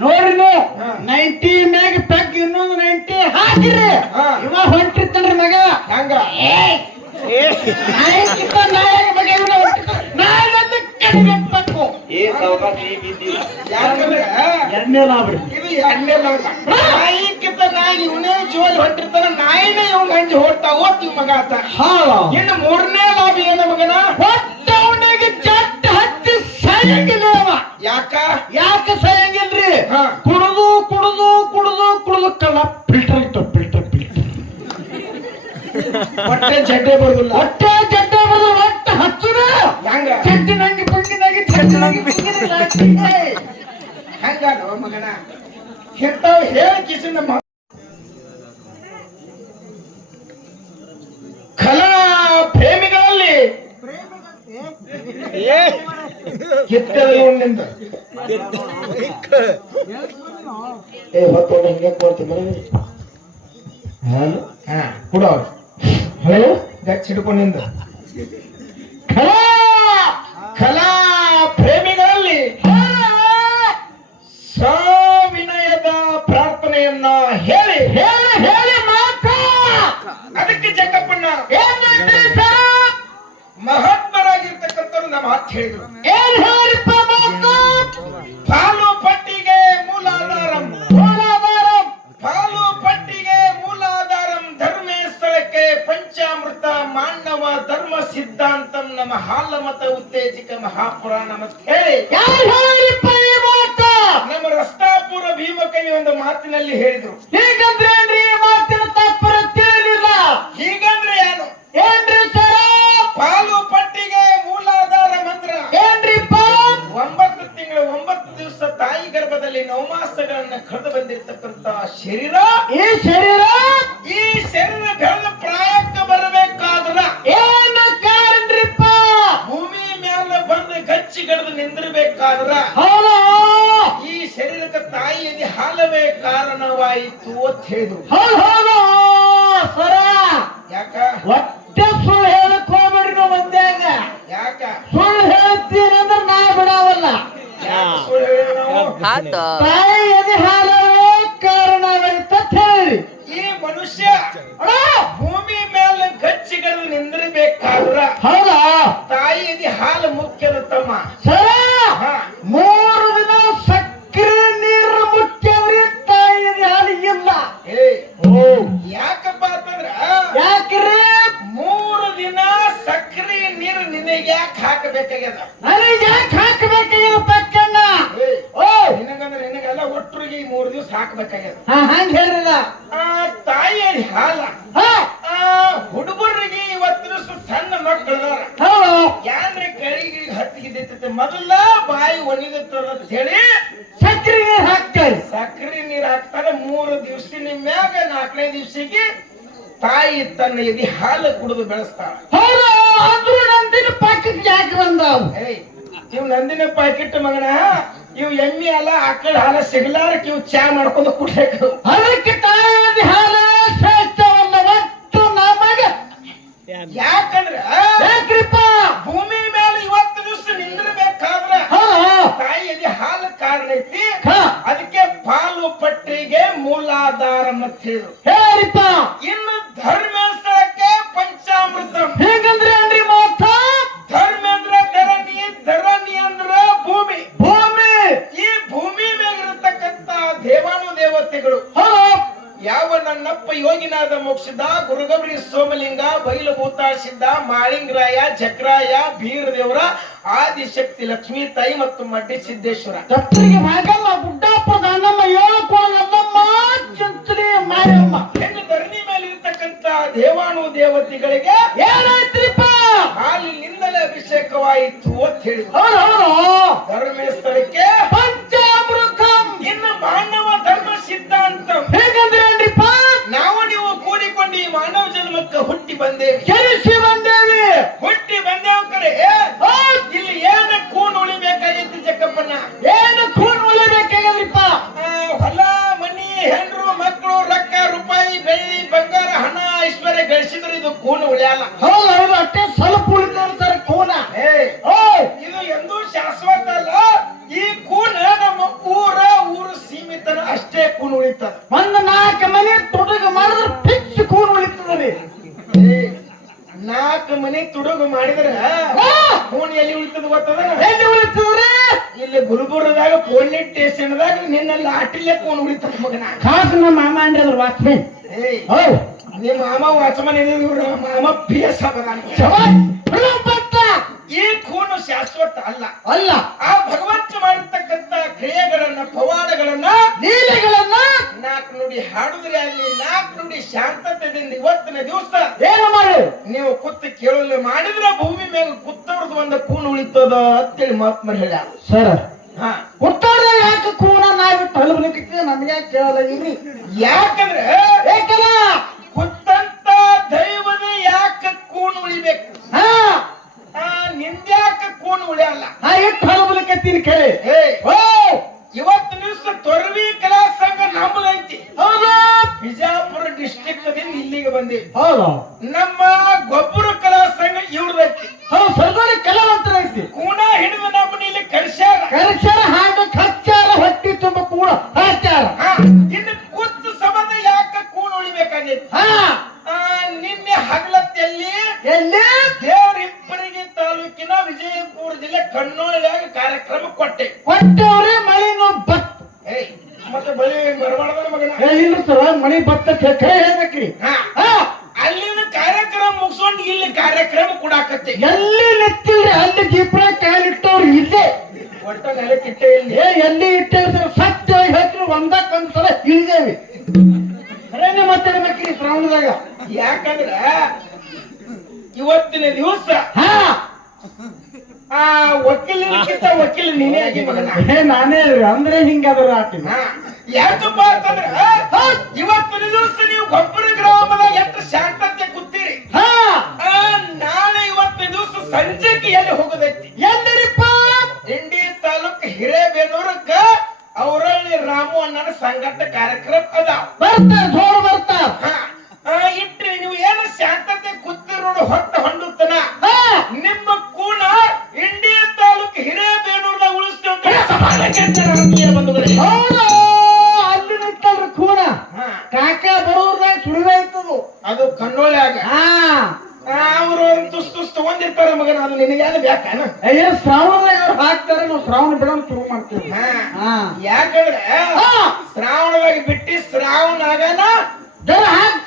ನೋಡ್ರಿ. ನೈಂಟಿ ಮ್ಯಾಗ ಪ್ಯಾಕ್ ಇನ್ನೊಂದು ನೈಂಟಿ ಹಾಕಿರಿ. ಹಾ. ಇವ ಹೊಂಟಿರ್ತಾನ್ರಿ ಮಗ. ಹಂಗ? ಇವ್ನ ಲಾಭ ಎಣ್ಣೆ ಲೋಕ ನಾಯಿಕ್ಕಿಂತ ನಾಯಿ ಇವನೇ ಜೋಲಿ ಹೊಂಟಿರ್ತಾನ ನಾಯಿನೇ ಇವ್ ಹಂಚಿ ಹೋಗ್ತಾ ಓದ್ತೀವಿ ಮಗ ಅಂತ ಹಾಳ ಇನ್ನು ಮೂರನೇ ಲಾಭ ಏನ ಮಗನ? ಹತ್ತಿ ಸಾಯಂಗಿಲ್ಲ ಯಾಕ? ಯಾಕೆ ಸಾಯಂಗಿಲ್ರಿ? ಹಾ. ಕುಡಿದು ಕುಡಿದು ಕುಡಿದು ಕುಡಿದು ಕಲ್ಲ ಫಿಲ್ಟರ್ ಇತ್ತು ಫಿಲ್ಟರ್ ಫಿಲ್ಟರ್. ಹೊಟ್ಟೆ ಜಡ್ಡೆ ಬರುದಿಲ್ಲ. ಹೊಟ್ಟೆ ಜಡ್ಡೆ ಬರುದು ಹೊಟ್ಟೆ ಹಚ್ಚುದ. ಹೆಂಗ? ಚಟ್ಟಿನಂಗಿ ಪಂಗಿನಾಗಿ ಚಟ್ಟಿನಂಗಿ ಪಂಗಿನಾಗಿ ಹೆಂಗ ಮಗನ? ಇಂಥವ್ ಹೇಳಿ ಕಿಸಿನ ಕಲಾ ಪ್ರೇಮಿಗಳಲ್ಲಿ ಕಿತ್ತದಿಂದ ಏ ಹೊತ್ತು ಹಿಂಗೆ ಕೊಡ್ತಿ ಮನೆ ಹಾ ಹೇಳು ಗಚ್ಚ ಹಿಡ್ಕೊಂಡಿಂದ ಕಲಾ! ಕಲಾ ಪ್ರೇಮಿಗಳಲ್ಲಿ ಸವಿನಯದ ಪ್ರಾರ್ಥನೆಯನ್ನ ಹೇಳಿ ಪಂಚಾಮೃತ ಮಾನವ ಧರ್ಮ ಸಿದ್ಧಾಂತಂ ನಮ್ಮ ಹಾಲ ಮತ ಉತ್ತೇಜಕ ಮಹಾಪುರಾಣ ಹೇಳಿ ನಮ್ಮ ರಸ್ತಾಪುರ ಭೀಮಕವಿ ಒಂದು ಮಾತಿನಲ್ಲಿ ಹೇಳಿದ್ರು. ಹೀಗಂದ್ರೇನ್ರಿ ಈ ಮಾತಿನ ತಾತ್ಪರ್ಯ ತಿಳಿಯಲಿಲ್ಲ ಹೀಗಂದ್ರೆ ಏನು? ಏನ್ರಿ ಸರ? ಪಾಲು ಪಟ್ಟಿಗೆ ಮೂಲಾಧಾರ ಮಂತ್ರ ಏನ್ರಿಪ್ಪ ಒಂಬತ್ತು ತಿಂಗಳು ಒಂಬತ್ತು ದಿವಸ ತಾಯಿ ಗರ್ಭದಲ್ಲಿ ನವಮಾಸಗಳನ್ನ ಕಳೆದು ಬಂದಿರತಕ್ಕಂತ ಶರೀರ. ಈ ಶರೀರ? ತಾಯಿಯಲ್ಲಿ ಹಾಲವೇ ಕಾರಣವಾಯಿತು ಅಂತ ಹೇಳಿದ್ರು. ಸರ ಯಾಕ? ಒಟ್ಟೆ ಸುಳ್ಳು ಹೇಳಕ್ ಹೋಗ್ಬೇಡ್ರಿ ನಾವು ಮಂದ್ಯಾಗ. ಯಾಕ? ಸುಳ್ಳು ಹೇಳ್ತೀನಂದ್ರ ನಾ ಬಿಡಾವಲ್ಲ. ಯಾಕ ಸುಳ್ಳು ಹೇಳಿ ನಾವು? ತಾಯಿ ಎದೆ ಹಾಲವೇ ಕಾರಣವಾಯಿತು ಅಂತ ಹೇಳಿ. ಈ ಮನುಷ್ಯ ಭೂಮಿ ಮೇಲೆ ಗಚ್ಚಿಗಳು ನಿಂದಿರಬೇಕಾದ್ರ ನಿಂದಿರ್ಬೇಕಾದ್ರ ಹೌದಾ? ತಾಯಿಯಲ್ಲಿ ಹಾಲು ಮುಖ್ಯದ ತಮ್ಮ. ನಿನಗೆ ಯಾಕೆ ಹಾಕಬೇಕಾಗ್ಯದ? ನನಗೆ ಯಾಕೆ ಹಾಕಬೇಕಾಗ್ಯದ ಪಕ್ಕನ್ನ? ಓ! ನಿನಗಂದ್ರೆ ನಿನಗೆಲ್ಲ ಒಟ್ಟರಿಗೆ ಈ ಮೂರು ದಿವಸ ಹಾಕಬೇಕಾಗ್ಯದ. ಹಂಗ ಆ ತಾಯಿಯ ಹಾಲ ಹುಡುಗರಿಗೆ ಇವತ್ತಿನ ಸಣ್ಣ ಮಕ್ಕಳು ಯಾನ್ರಿ ಕೈಗೆ ಹತ್ತಿಗಿದ್ದೈತೆ ಮೊದಲ ಬಾಯಿ ಒಣಗುತ್ತದ ಅಂತ ಹೇಳಿ ಸಕ್ಕರೆ ನೀರು ಹಾಕ್ತಾರೆ. ಸಕ್ರಿ ನೀರು ಹಾಕ್ತಾರೆ. ಮೂರು ದಿವಸಿನ ಮ್ಯಾಗ ನಾಲ್ಕನೇ ದಿವಸಿಗೆ ತಾಯಿ ತನ್ನ ಎದಿ ಹಾಲು ಕುಡಿದು ಬೆಳೆಸ್ತಾಳ. ಅಂದ್ರೂ ನಂದಿನ ಪಾಕಿಟ್ ಯಾಕೆ ಬಂದಾವು? ಇವ್ ನಂದಿನ ಪ್ಯಾಕೆಟ್ ಮಗನ ಇವ್ ಎಮ್ಮಿ ಅಲ್ಲ ಆಕಳ ಹಾಲ ಸಿಗ್ಲಾರಕ್ ಇವ್ ಚಾ ಮಾಡ್ಕೊಂಡು ಕುಡ್ಬೇಕು. ಅದಕ್ಕೆ ತಾಯಿ ಎದೆ ಹಾಲೇ ಶ್ರೇಷ್ಠವಲ್ಲ ಒಟ್ಟು ನಮಗೆ ಯಾಕಂದ್ರ ಯಾಕ್ರಿಪ್ಪ ಭೂಮಿ ಮೇಲೆ ಇವತ್ತು ದಿವಸ ನಿಂದಿರ್ಬೇಕಾದ್ರ ಹೌದು ತಾಯಿಯಲ್ಲಿ ಹಾಲು ಕಾರಣ ಐತಿ ಹಾ ಅದಕ್ಕೆ ಪಾಲು ಪಟ್ಟಿಗೆ ಮೂಲಾಧಾರ ಅಂತ ಹೇಳಿದ್ರು ಹೇಳಿಪ್ಪ ಇನ್ನು ಧರ್ಮೇಶ್ವರಕ್ಕೆ ಪಂಚಾಮೃತ ಹೇಗಂದ್ರೆ ಅನ್ರಿ ಮಾತ ಧರ್ಮೇಂದ್ರ ಧರಣಿ ಧರಣಿ ಅಂದ್ರ ಭೂಮಿ ಭೂಮಿ ಈ ಭೂಮಿ ಮೇಲಿರತಕ್ಕಂತ ದೇವಾನು ದೇವತೆಗಳು ಹೌದು ಯಾವ ನನ್ನಪ್ಪ ಯೋಗಿನಾದ ಮೋಕ್ಷದ ಗುರುಗೌರಿ ಸೋಮಲಿಂಗ ಬೈಲಭೂತ ಸಿದ್ಧ ಮಾಳಿಂಗರಾಯ ಜಕ್ರಾಯ ಬೀರದೇವರ ಆದಿಶಕ್ತಿ ಲಕ್ಷ್ಮೀ ತಾಯಿ ಮತ್ತು ಮಡ್ಡಿ ಸಿದ್ದೇಶ್ವರ. ದತ್ತರಿಗೆ ಮಾಗಲ್ಲ ಗುಡ್ಡಪ್ಪ ದಾನಮ್ಮ ಏಳು ಕೋಳ ಎಲ್ಲಮ್ಮ ಚಂತ್ರಿ ಮಾರಮ್ಮ ಹೆಣ್ಣು ಧರಣಿ ಮೇಲಿರ್ತಕ್ಕಂತ ದೇವಾನು ದೇವತೆಗಳಿಗೆ ಏನಾಯ್ತ್ರಿಪ್ಪ? ಹಾಲಿನಿಂದಲೇ ಅಭಿಷೇಕವಾಯಿತು ಅಂತ ಹೇಳಿ ಧರ್ಮೇಶ್ವರಕ್ಕೆ ಪಂಚಾಮೃತ. ಇನ್ನು ಮಾನವ ಧರ್ಮ ಸಿದ್ಧಾಂತ ಹೇಗಂದ್ರೆ ಅನ್ರಿಪ್ಪ ನಾವು ನೀವು ಕೂಡಿಕೊಂಡು ಈ ಮಾನವ ಜನ್ಮಕ್ಕೆ ಹುಟ್ಟಿ ಬಂದೇವೆ ಜನಿಸಿ ಬಂದೇವಿ. ಹುಟ್ಟಿ ಬಂದೇವ ಕರೆ. ಇಲ್ಲಿ ಏನ ಕೂನ್ ಉಳಿಬೇಕಾಗಿತ್ತು ಜಕ್ಕಪ್ಪನ ಏನು ಕೂನ್ ಉಳಿಬೇಕಾಗಲ್ರಿಪ್ಪ ಆ, ಹೊಲ ಮನಿ ಹೆಂಡ್ರು ಮಕ್ಕಳು ರೊಕ್ಕ ರೂಪಾಯಿ ಬೆಳ್ಳಿ ಬಂಗಾರ ಹಣ ಐಶ್ವರ್ಯ ಗಳಿಸಿದ್ರೆ ಇದು ಕೂನ್ ಉಳಿಯಲ್ಲ. ಹೌದು ಹೌದು ಅಷ್ಟೇ ಸ್ವಲ್ಪ ಉಳಿತಾರೆ ಸರ್ ಕೂನ ಏ ಓಯ್ ಇದು ಎಂದೂ ಶಾಶ್ವತ ಅಲ್ಲ ಈ ಕೂನ ನಮ್ಮ ಊರ ಊರು ಸಿ ಉಳಿತದ ಒಂದು ನಾಲ್ಕು ಮನೆ ತುಡುಗ ಮಾಡಿದ್ರೆ ಫಿಕ್ಸ್ ಕೂನ್ ಉಳಿತದ್ರಿ ಏ, ನಾಲ್ಕು ಮನೆ ಮಾಡಿದ್ರೆ ಫೋನ್ ಎಲ್ಲಿ ಉಳಿತದ ಗೊತ್ತದ ಎಲ್ಲಿ ಉಳಿತದ್ರಿ ಇಲ್ಲಿ ಗುಲ್ಬರ್ಗದಾಗ ಪೊಲೀಸ್ ಸ್ಟೇಷನ್ದಾಗ ನಿನ್ನ ಲಾಟಿಲೆ ಫೋನ್ ಉಳಿತದ ಮಗನ ಕಾಸು ನಮ್ಮ ಮಾಮ ವಾಚ್ಮೆನ್ ಏಯ್ ಹೌ ನಿಮ್ಮ ಮಾಮ ವಾಚಮನ್ ಇದ್ರು ಮಾಮ ಪಿ ಎಸ್ ಪತ್ತ ಈ ಖೂನು ಶಾಶ್ವತ ಅಲ್ಲ ಅಲ್ಲ ಆ ಭಗವಂತ ಮಾಡಿರ್ತಕ್ಕಂತ ಕ್ರಿಯೆಗಳನ್ನ ಪವಾಡಗಳನ್ನ ಲೀಲೆಗಳನ್ನ ನಾಲ್ಕು ನುಡಿ ಹಾಡುದ್ರೆ ಅಲ್ಲಿ ನಾಲ್ಕು ನುಡಿ ಶಾಂತತೆಯಿಂದ ಇವತ್ತಿನ ದಿವಸ ಏನು ಮಾಡಿ? ನೀವು ಕುತ್ತು ಕೇಳಲು ಮಾಡಿದ್ರೆ ಭೂಮಿ ಮೇಲೆ ಕುತ್ತವ್ರದ್ದು ಒಂದು ಕೂನ್ ಉಳಿತದ ಅಂತೇಳಿ ಮಹಾತ್ಮರು ಹೇಳ್ಯಾರ. ಸರ್ ಹಾ. ಉತ್ತರ ಯಾಕೆ ಕೂನ ನಾವು ತಲುಪಲಿಕ್ಕೆ ನಮಗೆ ಕೇಳಲ್ಲ ಇರಿ ಯಾಕಂದ್ರೆ ಜಿಲ್ಲೆ ಕಾರ್ಯಕ್ರಮ ಕೊಟ್ಟೆ. ಕೊಟ್ಟವ್ರೆ ಮಳಿನೂ ಬತ್ ಏಯ್ ಮತ್ತೆ ಬಳಿ ಬರಬಾರ್ದ ಮಗನ? ಏ, ಇಲ್ಲ ಸರ್ ಮಳಿ ಬತ್ತ ಕೈ ಹೇಳ್ಬೇಕ್ರಿ. ಅಲ್ಲಿನ ಕಾರ್ಯಕ್ರಮ ಮುಗಿಸ್ಕೊಂಡು ಇಲ್ಲಿ ಕಾರ್ಯಕ್ರಮ ಕೊಡಾಕತ್ತೆ. ಎಲ್ಲಿ ನಿಂತಿಲ್ರಿ ಅಲ್ಲಿ ಜೀಪ್ರ ಕಾಲಿಟ್ಟವ್ರು ಇಲ್ಲೇ. ಒಟ್ಟ ನೆಲಕ್ಕಿಟ್ಟೆ ಇಲ್ಲಿ. ಏ ಎಲ್ಲಿ ಇಟ್ಟೆ ಸರ್? ಸತ್ಯ ಹೇಳ್ತೀವಿ ಒಂದಕ್ಕೆ ಒಂದ್ಸಲ ಇಳಿದೇವಿ. ಅರೇನೆ ಮಾತಾಡ್ಬೇಕ್ರಿ ಶ್ರಾವಣದಾಗ. ಯಾಕಂದ್ರ ಇವತ್ತಿನ ದಿವಸ ಹಾ. ಆ ವಕೀಲರಿಗಿಂತ ವಕೀಲ ನೀನೇ ಆಗಿ ಮಗನ. ಏ ನಾನೇ ರೀ ಅಂದ್ರೆ ಹಿಂಗದ್ರ ಆಟಿ ಹಾ, ಯಾಕಪ್ಪ ಅಂತಂದ್ರ ಇವತ್ತಿನ ದಿವಸ ನೀವು ಗೊಬ್ಬರ ಗ್ರಾಮದ ಎಷ್ಟು ಶಾಂತತೆ ಕೂತೀರಿ. ಹಾ. ಆ, ನಾಳೆ ಇವತ್ತಿನ ದಿವಸ ಸಂಜೆಗೆ ಎಲ್ಲಿ ಹೋಗೋದೈತಿ? ಎಲ್ಲರಿಪ್ಪ? ಇಂಡಿ ತಾಲೂಕ್ ಹಿರೇಬೇನೂರಕ್ಕ ಅವರಲ್ಲಿ ರಾಮು ಅಣ್ಣನ ಸಂಘಟ ಕಾರ್ಯಕ್ರಮ ಅದ. ಬರ್ತಾರ ಅಲ್ಲಿ ನಿಂತಲ್ರಿ ಕೂನ ಹಾ, ಕಾಕ ಬರೋರ್ದಾಗ ಸುಳಿದಾಯ್ತದು ಅದು ಕಣ್ಣೊಳ್ಯಾಗ ಹಾ. ಅವರು ತುಸ್ ತುಸ್ ತಗೊಂಡಿರ್ತಾರೆ ಮಗನ ಅದು ನಿನಗೆ ಬೇಕಾನ ಅಯ್ಯೋ ಶ್ರಾವಣದಾಗ ಅವ್ರು ಹಾಕ್ತಾರೆ ನಾವು ಶ್ರಾವಣ ಬಿಡೋಣ ಶುರು ಮಾಡ್ತೀವಿ. ಹಾ. ಹಾ. ಯಾಕಂದ್ರೆ ಹಾ. ಶ್ರಾವಣದಾಗ ಬಿಟ್ಟಿ ಶ್ರಾವಣ ಆಗನ ದರ ಹಾಕ್ತಾರ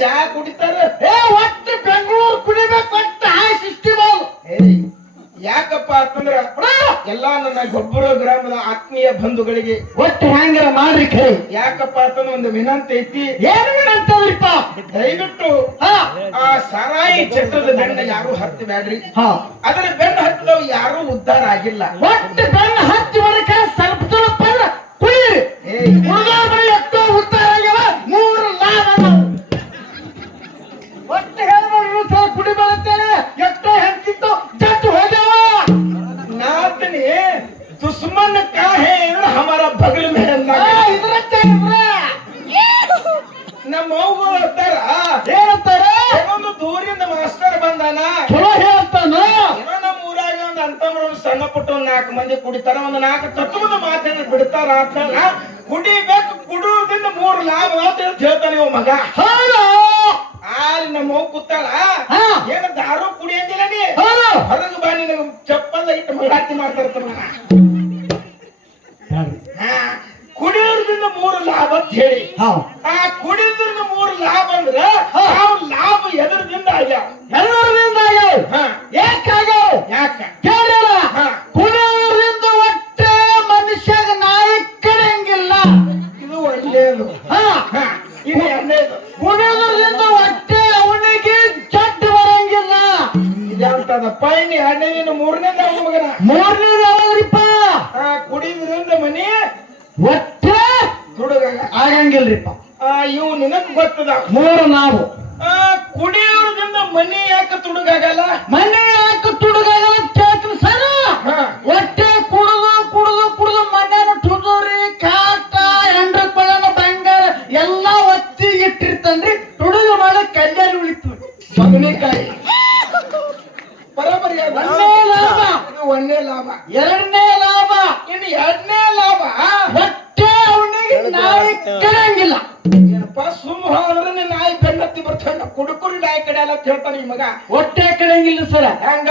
ಚಹಾ ಕುಡಿತಾರ. ಏ ಒಟ್ಟು ಬೆಂಗಳೂರು ಕುಡಿಬೇಕು ಅಂತ ಸಿಸ್ಟಮ್ ಯಾಕಪ್ಪ ಅಂತಂದ್ರ ಎಲ್ಲಾ ನನ್ನ ಗೊಬ್ಬರ ಗ್ರಾಮದ ಆತ್ಮೀಯ ಬಂಧುಗಳಿಗೆ ಒಟ್ಟು ಹ್ಯಾಂಗರ ಮಾಡ್ರಿ ಕೈ. ಯಾಕಪ್ಪ ಅಂತಂದ್ರೆ ಒಂದು ವಿನಂತಿ ಐತಿ. ಏನು ಏನಂತದ್ರಿಪ್ಪ ದಯವಿಟ್ಟು ಆ ಸಾರಾಯಿ ಚಕ್ರದ ಬೆಣ್ಣ ಯಾರು ಹತ್ತಿ ಬ್ಯಾಡ್ರಿ ಅದರ ಬೆಂಡ ಹತ್ತಿದವ್ ಯಾರು ಉದ್ಧಾರ ಆಗಿಲ್ಲ. ಒಟ್ಟು ಬೆನ್ನು ಹತ್ತಿ ಬಳಿಕ ಅವ್ಗಳು ಅಂತಾರ. ಏನಂತಾರೆ ಒಂದು ದೂರಿಂದ ಮಾಸ್ಟರ್ ಬಂದಾನ. ಚಲೋ ಹೇಳ್ತಾನ? ಏನೋ ನಮ್ಮ ಊರಾಗ ಒಂದು ಅಂತಂದ್ರ ಒಂದು ಸಣ್ಣ ಪುಟ್ಟ ಒಂದ್ ನಾಲ್ಕು ಮಂದಿ ಕುಡಿತಾರ ಒಂದು ನಾಲ್ಕು ತತ್ವದ ಮಾತನ್ನ ಬಿಡ್ತಾರ ಅಂತ ಕುಡಿಬೇಕು ಕುಡುವುದರಿಂದ ಮೂರು ಲಾಭ ಅಂತ ಹೇಳಿ ಹೇಳ್ತಾನೆ ಇವ ಮಗ. ಅಲ್ಲಿ ನಮ್ಮ ಅವ್ವ ಕೂತಾಳ. ಹಾ. ಏನು ದಾರು ಕುಡಿಯಂಗಿಲ್ಲ ನೀ? ಹೊರಗೆ ಬಾ ನಿನಗೆ ಚಪ್ಪಲ್ ಇಟ್ಟು ಮಗಾತಿ ಮಾಡ್ತಾರ ಕುಡಿಯೋದ್ರಿಂದ ಮೂರು ಲಾಭ ಅಂತ ಹೇಳಿ ಹಾ ಆ ಕುಡಿಯೋದ್ರಿಂದ ಮೂರು ಲಾಭ ಅಂದ್ರೆ ಹಾ. ನಾವು ಲಾಭ ಎದರದಿಂದ ಆಗ್ಯಾವ ಎಲ್ಲರಿಂದ ಆಗ್ಯಾವ ಹಾ ಯಾಕಾಗ್ಯಾವ ಯಾಕ ಕೇಳಿಲ್ಲ ಹಾ. ಕುಡಿಯೋದ್ರಿಂದ ಆಗಂಗಿಲ್ರಿಪ್ಪ ಇವು ನಿನಗ್ ಗೊತ್ತದ. ಮೂರು ನಾವು. ಕುಡಿಯೋದ್ರಿಂದ ಮನಿ ಯಾಕೆ ತುಡುಗಾಗಲ್ಲ? ಮನೆ ಯಾಕೆ ತುಡುಗಾಗಲ್ಲ ಕೇಳ್ತೀನಿ ಸರ್. ಒಟ್ಟೆ ಹೊಟ್ಟೆ ಕುಡಿದು ಕುಡಿದು ಕುಡಿದು ಮನೇನ ತುದುರಿ ಕಾಟ ಹೆಂಡ್ರ ಕೊಳನ ಬಂಗಾರ ಎಲ್ಲ ಒತ್ತಿ ಇಟ್ಟಿರ್ತನ್ರಿ. ತುಡುಗು ಮಾಡಕ್ ಕಲ್ಯಾಣ ಉಳಿತು. ಬದನೆಕಾಯಿ ಹೊಟ್ಟೆ ಕೇಳಂಗಿಲ್ಲ ಸರ. ಹೆಂಗ?